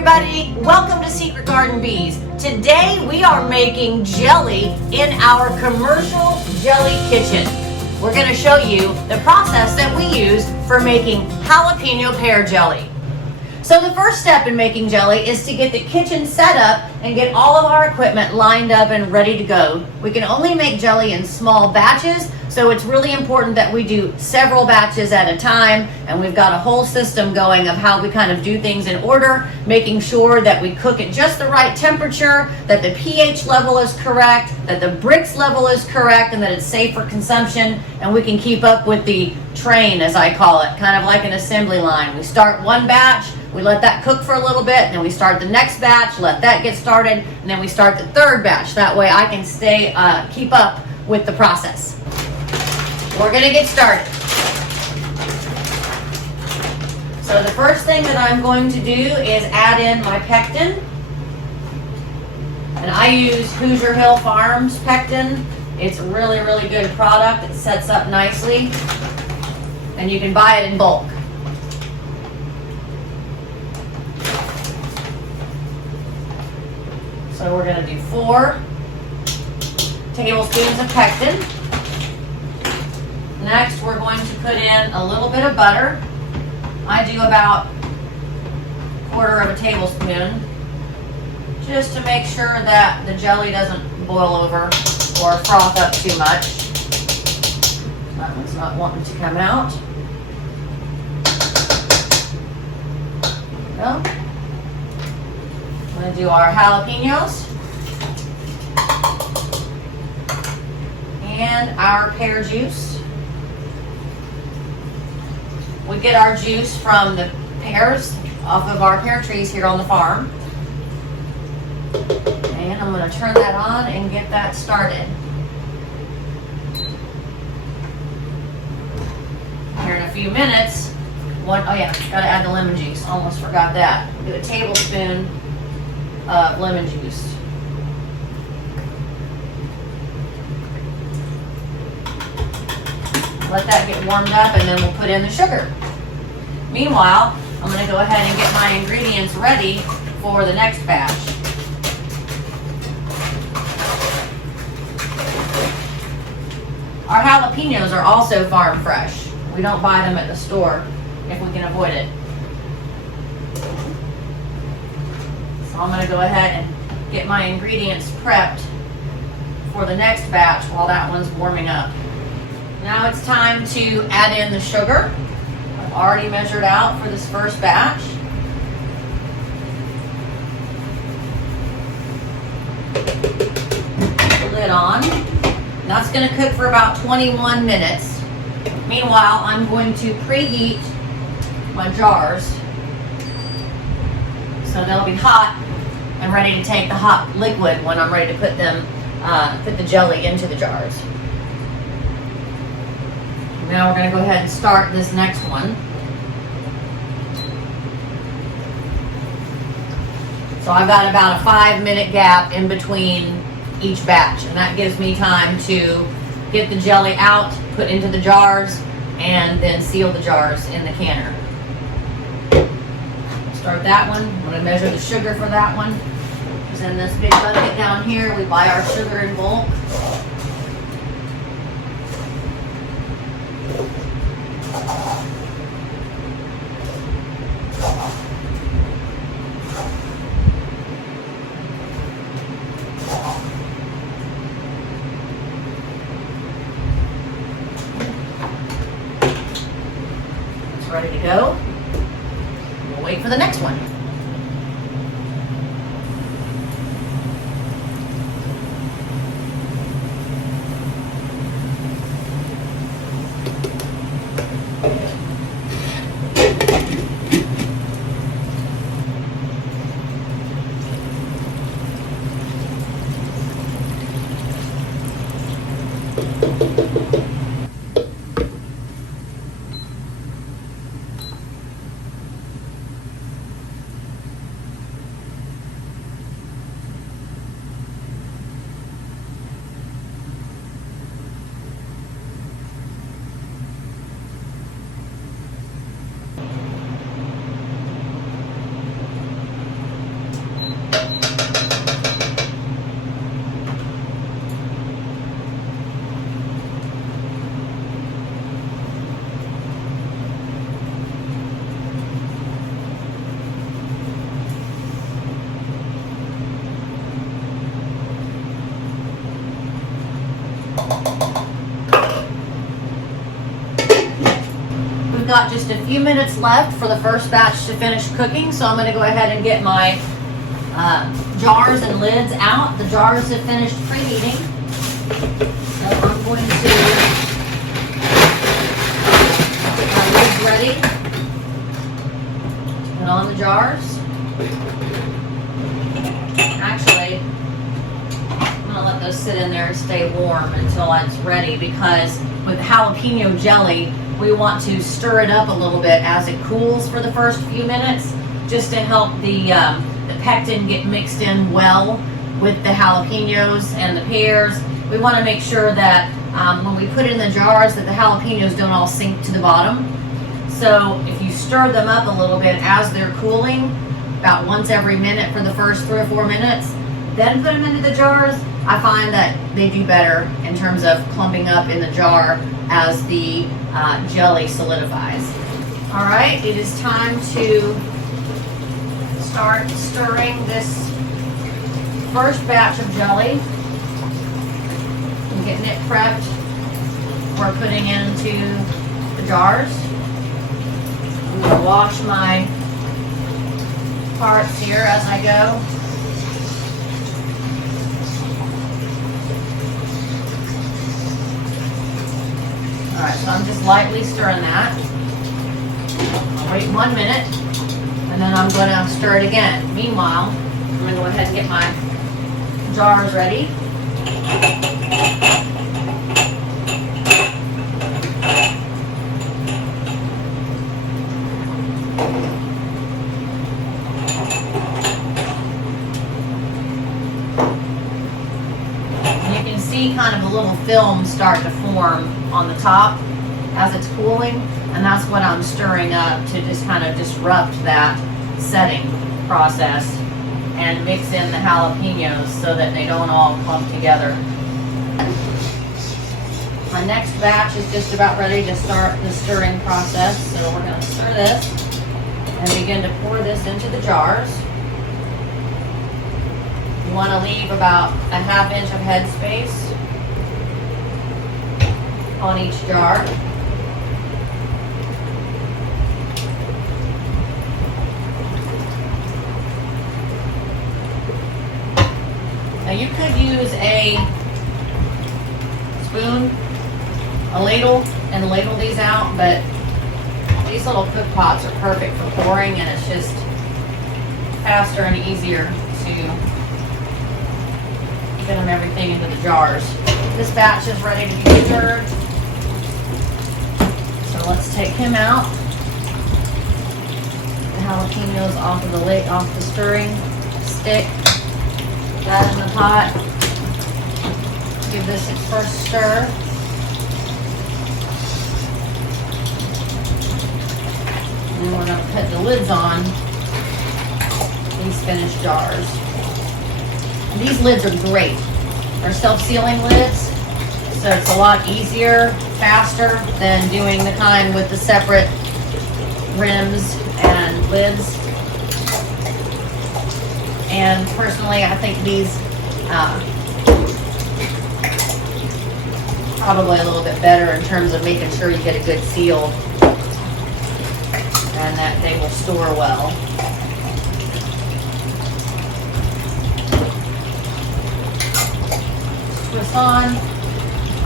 everybody, welcome to Secret Garden Bees. Today we are making jelly in our commercial jelly kitchen. We're going to show you the process that we use for making jalapeno pear jelly. So the first step in making jelly is to get the kitchen set up and get all of our equipment lined up and ready to go. We can only make jelly in small batches, so it's really important that we do several batches at a time, and we've got a whole system going of how we kind of do things in order, making sure that we cook at just the right temperature, that the pH level is correct, that the Brix level is correct, and that it's safe for consumption, and we can keep up with the train, as I call it, kind of like an assembly line. We start one batch, we let that cook for a little bit, and then we start the next batch, let that get started, and then we start the third batch. That way I can keep up with the process. We're gonna get started. So the first thing that I'm going to do is add in my pectin. And I use Hoosier Hill Farms pectin. It's a really, really good product. It sets up nicely. And you can buy it in bulk. So we're gonna do 4 tablespoons of pectin. Next, we're going to put in a little bit of butter. I do about 1/4 of a tablespoon, just to make sure that the jelly doesn't boil over or froth up too much. That one's not wanting to come out. There we go. I'm going to do our jalapenos and our pear juice. We get our juice from the pears off of our pear trees here on the farm. And I'm going to turn that on and get that started. Here in a few minutes, oh yeah, got to add the lemon juice. Almost forgot that. Do a tablespoon of lemon juice. Let that get warmed up, and then we'll put in the sugar. Meanwhile, I'm going to go ahead and get my ingredients ready for the next batch. Our jalapenos are also farm fresh. We don't buy them at the store if we can avoid it. So I'm going to go ahead and get my ingredients prepped for the next batch while that one's warming up. Now it's time to add in the sugar. I've already measured out for this first batch. Put the lid on. That's going to cook for about 21 minutes. Meanwhile, I'm going to preheat my jars so they'll be hot and ready to take the hot liquid when I'm ready to put the jelly into the jars. Now we're going to go ahead and start this next one. So I've got about a 5-minute gap in between each batch, and that gives me time to get the jelly out, put into the jars, and then seal the jars in the canner. Start that one. I'm going to measure the sugar for that one. It's in this big bucket down here. We buy our sugar in bulk. It's ready to go. We'll wait for the next one. got just a few minutes left for the first batch to finish cooking, so I'm going to go ahead and get my jars and lids out. The jars have finished preheating, so I'm going to get my lids ready. Put on the jars. Actually, I'm going to let those sit in there and stay warm until it's ready, because with jalapeno jelly, we want to stir it up a little bit as it cools for the first few minutes, just to help the pectin get mixed in well with the jalapenos and the pears. We want to make sure that when we put it in the jars that the jalapenos don't all sink to the bottom. So if you stir them up a little bit as they're cooling, about once every minute for the first 3 or 4 minutes, then put them into the jars, I find that they do better in terms of clumping up in the jar as the jelly solidifies. All right, it is time to start stirring this first batch of jelly. I'm getting it prepped for putting into the jars. I'm going to wash my parts here as I go. Alright, so I'm just lightly stirring that. I'll wait 1 minute, and then I'm going to stir it again. Meanwhile, I'm going to go ahead and get my jars ready. See kind of a little film start to form on the top as it's cooling, and that's what I'm stirring up to just kind of disrupt that setting process and mix in the jalapenos so that they don't all clump together. My next batch is just about ready to start the stirring process, so we're going to stir this and begin to pour this into the jars. You want to leave about a ½ inch of head space on each jar. Now you could use a spoon, a ladle, and ladle these out, but these little cook pots are perfect for pouring, and it's just faster and easier to get them everything into the jars. This batch is ready to be served. So let's take him out. The jalapenos off of the stirring stick. Put that in the pot. Give this its first stir. And then we're going to put the lids on these finished jars. And these lids are great. They're self-sealing lids, so it's a lot easier, faster than doing the kind with the separate rims and lids. And personally, I think these probably a little bit better in terms of making sure you get a good seal and that they will store well. Twist on,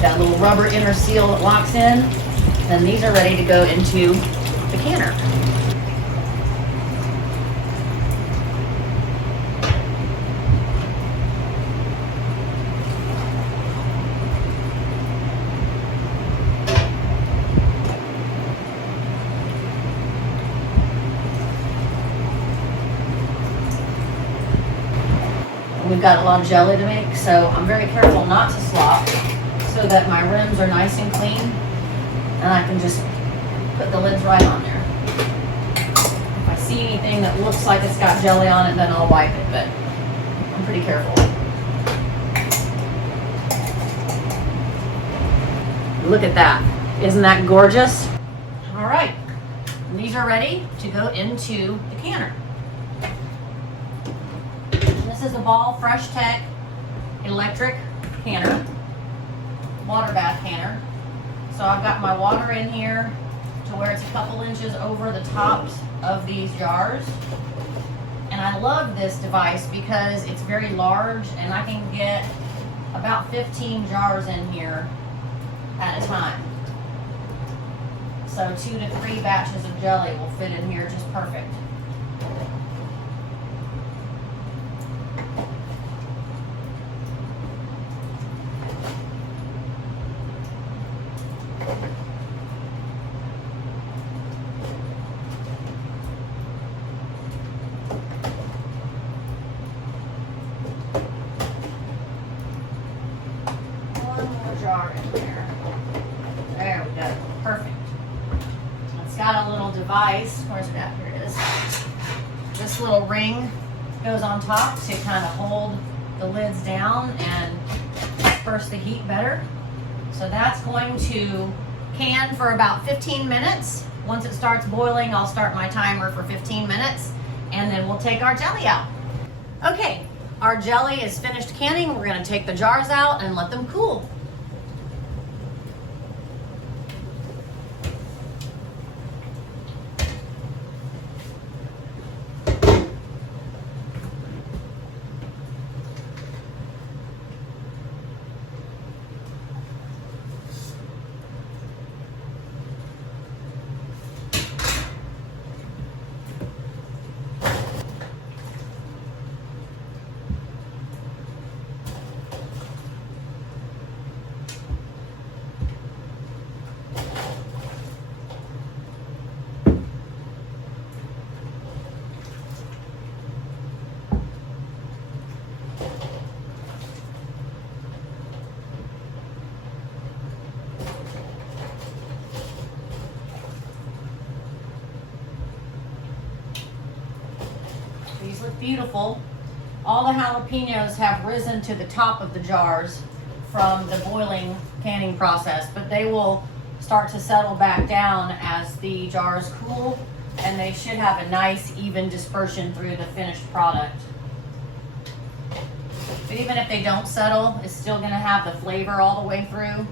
that little rubber inner seal that locks in, then these are ready to go into the canner. We've got a lot of jelly to make, so I'm very careful not to slop so that my rims are nice and clean, and I can just put the lids right on there. If I see anything that looks like it's got jelly on it, then I'll wipe it, but I'm pretty careful. Look at that. Isn't that gorgeous? All right, these are ready to go into the canner. This is a Ball Fresh Tech electric canner, water bath canner. So I've got my water in here, to where it's a couple inches over the tops of these jars. And I love this device because it's very large and I can get about 15 jars in here at a time. So 2 to 3 batches of jelly will fit in here just perfect. Jar in there. There we go. Perfect. It's got a little device. Where's it at? Here it is. This little ring goes on top to kind of hold the lids down and disperse the heat better. So that's going to can for about 15 minutes. Once it starts boiling, I'll start my timer for 15 minutes and then we'll take our jelly out. Okay, our jelly is finished canning. We're going to take the jars out and let them cool. These look beautiful. All the jalapenos have risen to the top of the jars from the boiling canning process, but they will start to settle back down as the jars cool, and they should have a nice even dispersion through the finished product. But even if they don't settle, it's still going to have the flavor all the way through.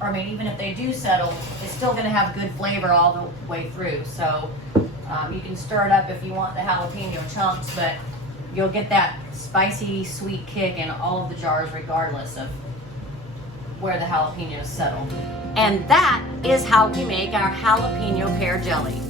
Or I mean, even if they do settle, it's still going to have good flavor all the way through. So you can stir it up if you want the jalapeno chunks, but you'll get that spicy, sweet kick in all of the jars regardless of where the jalapenos settle. And that is how we make our jalapeno pear jelly.